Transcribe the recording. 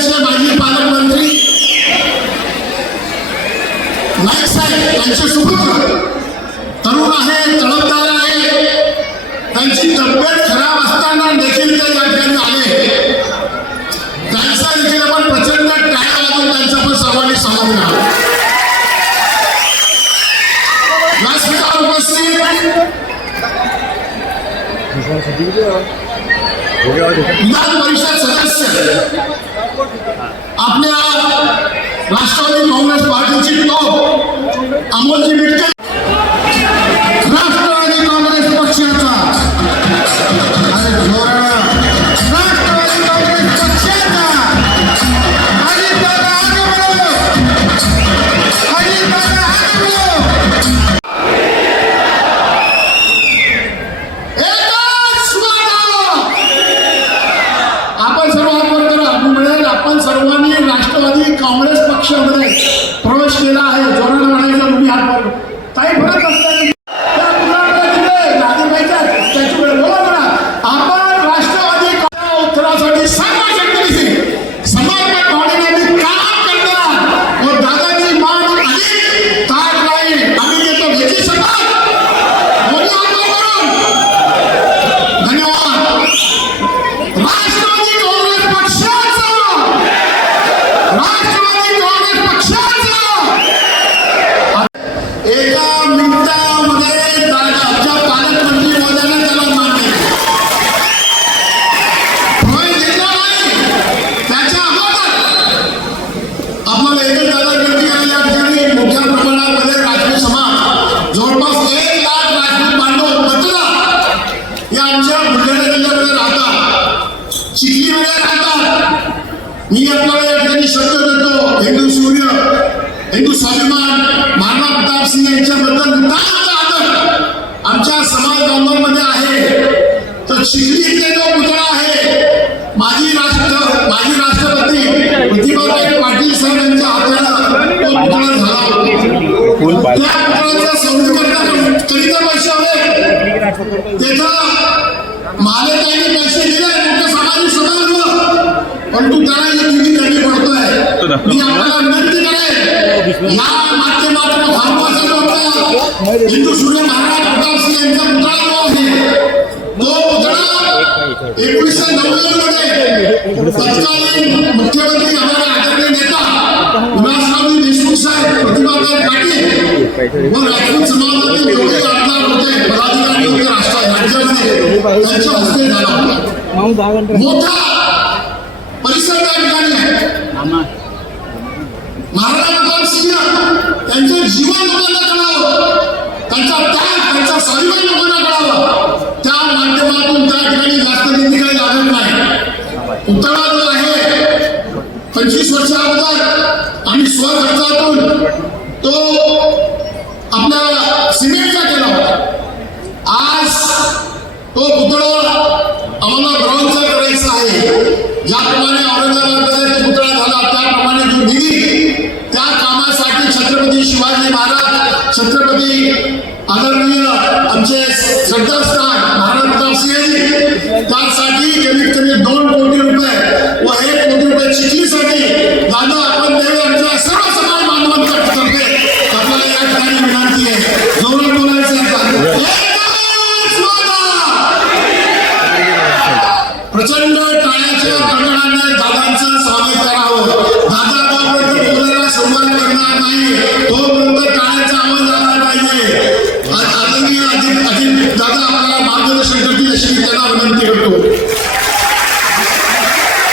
असल्याचे माजी पालकमंत्री। नाईक साहेब, यांचे सुपुत्र तरुण आहे तळपदार आहे. त्यांची तब्येत खराब असताना देखील ते या ठिकाणी आले. त्यांचा देखील आपण प्रचंड टाळ्या लागून त्यांचा पण सर्वांनी समान उपस्थित विधान परिषद सदस्य আপনারা রাষ্ট্রপতি Russian with हिंदू स्वाभिमान प्रताप सिंग यांच्याबद्दल नितांत आदर आमच्या समाज बांधवांमध्ये आहे. तर इथे जो पुतळा आहे माजी राष्ट्र माजी राष्ट्रपती प्रतिभाताई पाटील साहेब यांच्या हाताला तो पुतळा झाला. होता त्या पुतळ्याचा संरक्षण करिता पैसे हवे त्याचा महालेखाने पैसे दिले मोठं सामाजिक समाज परंतु त्याला एक निधी कमी पडतोय मी आपल्याला विनंती हिंदू सूर्य महाराज प्रताप सिंग यांचा पुतळा आहे तो पुतळा एकोणीसशे नव्वद मध्ये तत्कालीन मुख्यमंत्री आम्हाला आदरणीय नेता विलासरावजी देशमुख साहेब प्रतिभाताई पाटील व राजपूत समाजातील एवढे आमदार होते पदाधिकारी होते राज्याचे त्यांच्या हस्ते झाला मोठा परिसर त्या ठिकाणी आहे महाराणा प्रताप सिंह त्यांचं जीवन लोकांना कळावं. त्यांचा त्याग त्यांचा स्वाभिमान लोकांना कळावं. त्या माध्यमातून त्या ठिकाणी जास्त निधी काही लागत नाही. पुतळा जो आहे पंचवीस वर्षा अगोदर आम्ही स्वखर्चातून तो आपल्या सिमेंटचा केला होता. आज तो पुतळा आम्हाला ब्रॉन्झचा करायचा आहे. ज्याप्रमाणे औरंगाबादमध्ये ಪ್ರಚಂಡ